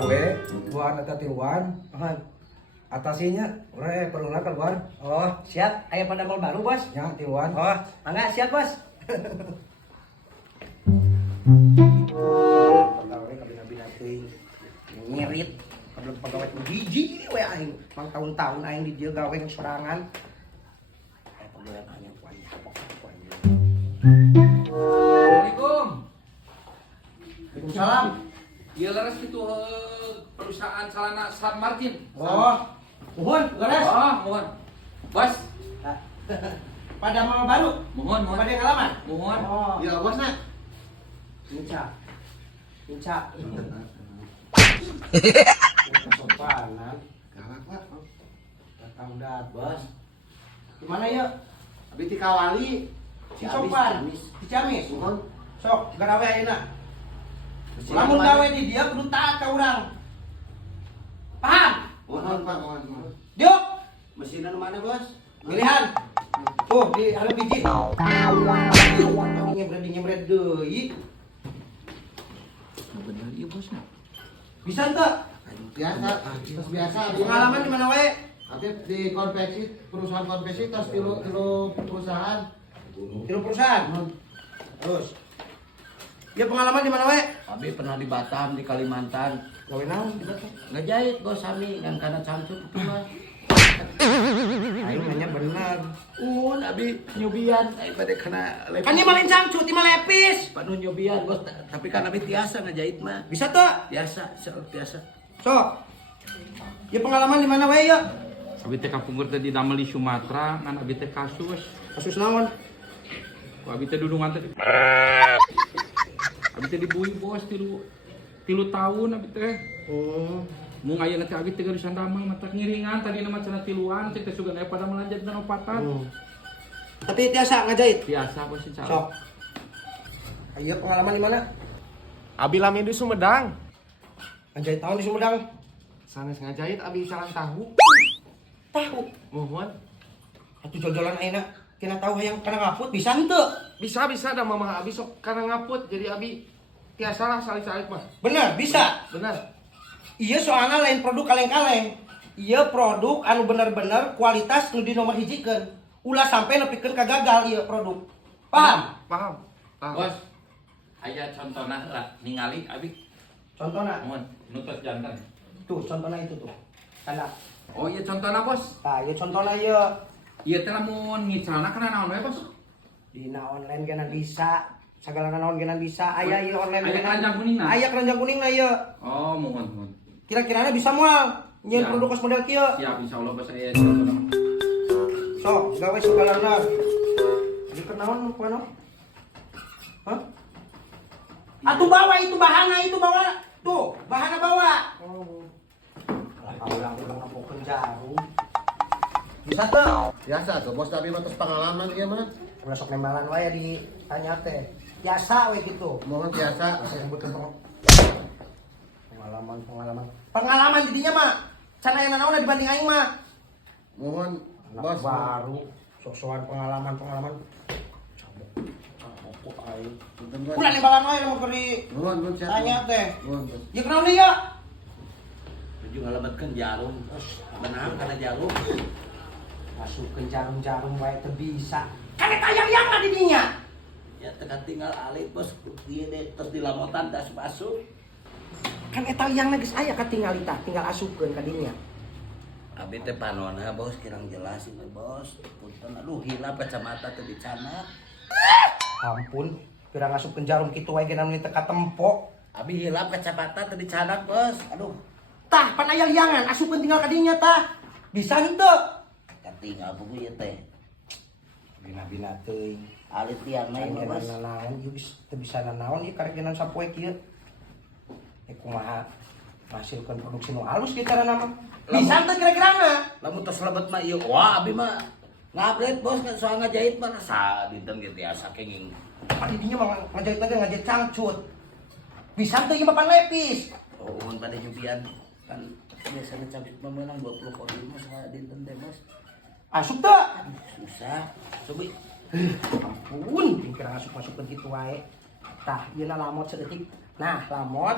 gawe buat eta tiluan. Atasinya urang perluna keluar. Oh, siap. Aya pandamel baru, Bos. Ya tiluan. Oh, mangga siap, Bos. Pegawai kabina-bina teuing. Ngirit. Kabel pegawai hiji we aing. Mang tahun-tahun aing di dieu gawe sorangan. Pegawai hanya kuat. Assalamualaikum. Waalaikumsalam. Ieu leres kitu perusahaan Salana San Martin. Oh. Mohon, leres. Oh, mohon. Bos, Pada mal baru. mohon. Pada yang halaman. Mohon. Oh. Ya bosna. Pinca. Kesopanan. Galak pak. Datang dat. Bos. Di mana ya? Abi ti kawali. Si Sopan. Di Ciamis. Mohon. Sok, garawe ayeuna. Lamun gawe di dia kudu taat ka urang. Paham? Mohon pak, mohon. Diuk, Mesinnya mana bos? pilihan. Tuh, di ada biji. Nyemret deui. Bener ieu bosna. Bisa teu? Biasa, tos biasa. Pengalaman di mana wae? Abi di konveksi, perusahaan konveksi tos tilu perusahaan. Tilu perusahaan. Terus. Ya pengalaman di mana wae? Abi pernah di Batam, di Kalimantan. Gawe naon di Batam? Ngejahit bos sami kan kana cancut itu mah. Ayo nanya bener. Abi nyubian daripada kana lepis. Kan ieu mah lain cangcut, ieu mah lepis. Panu nyubian bos, tapi kan abi tiasa ngejahit mah. Bisa teu? Biasa, biasa. Sok. Ya pengalaman di mana wae ya? Abi teh kapungkur teh di Damel di Sumatera, ngan abi teh kasus. Kasus naon? Ku abi teh dudungan teh. Abi teh dibui bos tilu tahun abi teh. Oh. Mun ayeuna teh abi teh geus sandamang mata ngiringan tadi nama cenah tiluan cek teh sugan aya pada melanjut dan opatan. Tapi tiasa ngajahit. Biasa bos insya Sok. Allah. Ayo pengalaman di mana? Abi lami di Sumedang. Ngajahit tahun di Sumedang. Sanes ngajahit abi salang tahu. Tahu. Mohon. Atuh jol-jolan ayeuna kena tahu hayang kana ngaput bisa henteu? Bisa da mamah abi sok karena ngaput jadi abi tiasa lah salik-salik mah. Bener, bisa. Benar. Iya soalnya lain produk kaleng-kaleng. Iya produk anu bener-bener kualitas nu di nomor hijikeun. Ulah sampai nepikeun ka gagal ieu produk. Paham? Paham. Bos, aya contohna lah ningali abi. Contohna. Mohon nutus jantan. Tuh, contohna itu tuh. Tanda. Oh iya contohna bos. Tah, ieu contohna ieu. Ieu teh lamun ngicelana kana naon we bos? Dina online geuna bisa. Sagala naon geuna bisa. Aya ieu online. Aya geuna. keranjang kuningna? Aya keranjang kuningna ieu. Oh mohon. Kira-kiranya bisa moal nyeun Siap. produk kos model kieu. Siap insyaallah bos aya contohna. Sok, gawe sagalana. Di kenaon pano? Hah? Atuh bawa itu bahanna itu bawa. Tuh, bahanna bawa. Oh. Lah ulang-ulang ngapokeun jarum. Bisa tuh. Biasa tuh bos abi mah tos pengalaman ieu mah. Ulah sok nembalan wae di tanya teh. Biasa we gitu. Mohon biasa. Saya sebutkeun pengalaman di dinya mah. Can aya naon dibanding aing mah. Mohon Anak bos. baru sok-sokan pengalaman. Cabok aing. Punten, bos. Ulah nembalan wae nu keur di Mohon siap. tanya teh. Mohon bos. Ya kenal dia. Tuju ngalamatkeun jarum. Benar kana jarum. Masukkeun jarum-jarum wae teu bisa. Kan eta yang di dinya. Ya teka tinggal alit bos, ieu deh terus dilamotan das masuk. Kan eta yang geus aya katingali tah, tinggal asupkeun ka dinya. Abi teh panonna bos kirang jelas ini bos. Punten aduh hilap kacamata teh dicanak. Ampun, kira ngasupkeun jarum kitu wae geuna teu katempo. Abi hilap kacamata teh dicanak bos. Aduh, Tah, pan aya liangan asupkeun tinggal ka dinya tah. Bisa henteu? katinggal pugu ieu teh. Bina-bina teuing. Alit tiang na ieu bos. Naon ieu teu bisa nanaon ieu karek geuna sapoe kieu. Kumaha ngasilkeun produksi nu alus kieu carana mah. Bisa teu kira-kira mah? Lamun tos lebet mah ieu wah abi mah ngabret bos kan soal ngajahit mah sa dinten ge tiasa kenging. Ari dinya mah ngajahit teh ngajahit cangcut. Bisa teu ieu mah pan lepis. Oh, uhun pada nyubian kan biasanya cabut mah meunang 20 kali mah saha dinten teh bos. Asup teu? Susah. Cobi. Ampun, pikir asup-asupkeun kitu wae. Tah, ieu lamot saeutik. Nah, lamot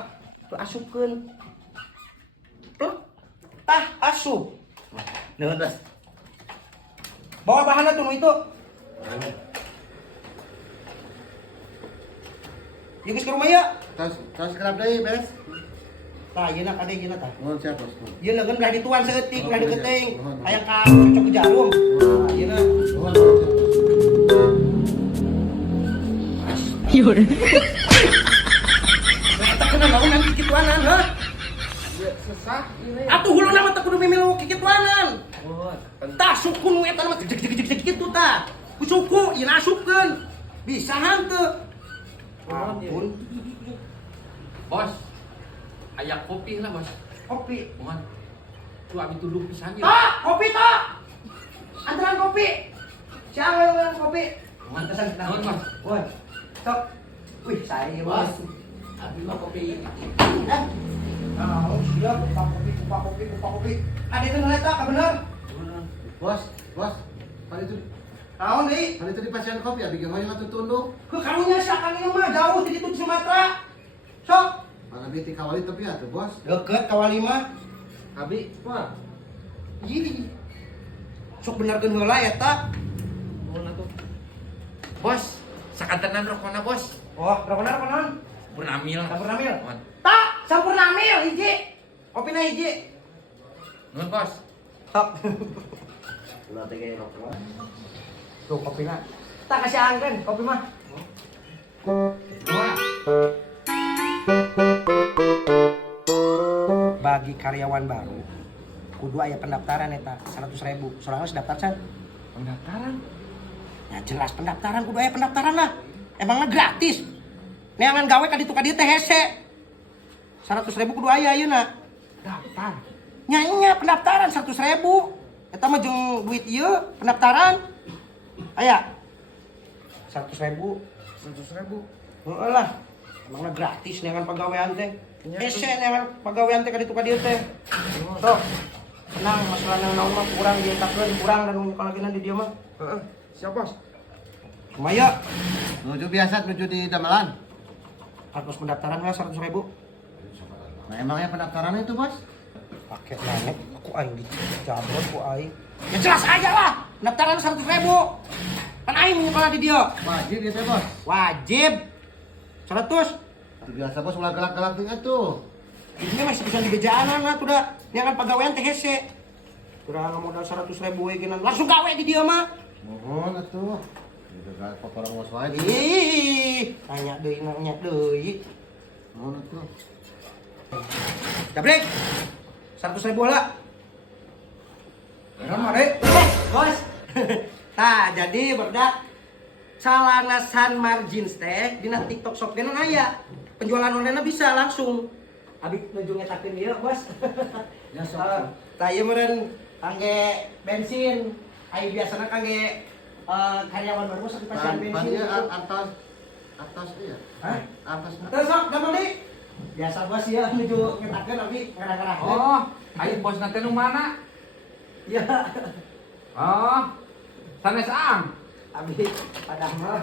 tu asupkeun. Tah asup. Nuhun bos. Bawa bahannya tuh itu. Yuk ke rumah ya. Tos kerap deui beres. Tah ieu na kade ieu na tah. Nuhun sia bos. Ieu leugeun udah dituan saeutik, udah diketing. Hayang ka cocok ke jarum. Nah, ieu na. Eta kena naon nang kikituanan, heuh? Sesah ini. Atuh hulu nama teh kudu mimilu kikituanan. Oh, Tah suku nu eta mah jek kitu tah. Ku suku ieu asupkeun. Bisa hanteu. Ampun. Bos. Aya kopi lah, Bos. Kopi. Mohon. Tuh abi tuduh pisan ya. Tak, kopi tak. Antaran kopi. Siapa yang kopi? Mohon Pesan kita. Mohon, Bos. Woi. Sok. Wih, saya bos. Abi mah kopi. Oh, siap. Kupak kopi. Ada itu noleta, ka bener? bos. Kali itu Naon deui? di pasien kopi abi gimana atuh tunduk. Ke kamunya siakan ieu mah jauh di ditu di Sumatera. Sok. Mana bi ti kawali tapi atuh bos. Deket ka wali mah. Abi, wah. Ih. Sok benerkeun heula eta. Mohon atuh. Bos, sakantenan rokona bos. Oh, rokonan. Bernamil. Sampur namil. Mohon. Tak, sampur namil hiji. Kopina hiji. Nuhun, Bos. Sok. Ulah teh ge rokok. Tuh kopina. Tak kasih angin kopi mah. Bagi karyawan baru kudu aya pendaftaran eta 100.000. Soalnya harus daftar can. Pendaftaran. Ya jelas pendaftaran kudu aya pendaftaran lah. Emangnya gratis. Neangan gawe ka ditu ka dieu teh hese. 100.000 kudu aya ayeuna. Daftar. Nya pendaftaran 100.000. Eta mah jeung duit ieu pendaftaran. Aya 100.000. 100.000. Heeh lah. Emangna gratis neangan pagawean teh. Hese neangan pagawean teh ka ditu ka dieu teh. Sok. Tenang masalah naon mah kurang dietakeun kurang dan nyekolakeun di dieu mah. Heeh. Siap bos. Kumaya Nuju biasa nuju di damelan. harus pendaftaran lah 100.000. Nah emangnya pendaftaran itu bos? Pakai nanek aku aing dijabrot ku aing. Ya jelas aja lah. Pendaftaran 100.000. Kan aing nyekolah di dia. Wajib ya teh bos. Wajib. 100. Itu biasa bos ulah gelak-gelak tinggal tuh. Ini masih bisa digejaanan lah tuh dah. Ini kan pegawaian teh hese. Udah modal 100.000 we geunan. Langsung gawe di dia mah. Mohon atuh. Udah gak apa-apa ngos wae. Ih, nanya deui. Mohon atuh. Dabrek. 100.000 lah. Naon mare? Bos. Tah, jadi berdak Salana San Margins teh dina TikTok Shop geuna aya. Penjualan online bisa langsung. Abi nuju ngetakeun ieu, Bos. Ya sok. Tah ieu meureun kangge bensin. Ai biasana kangge karyawan baru sakit pasien bensin. Pandia atas iya. Hah? Atas. Terus sok gampang deui. Biasa Bos ieu nuju ngetakeun abi ngarah-ngarah. Oh, ayo bos nanti nu mana? Iya. Oh, sanes ang. Abi padahal mah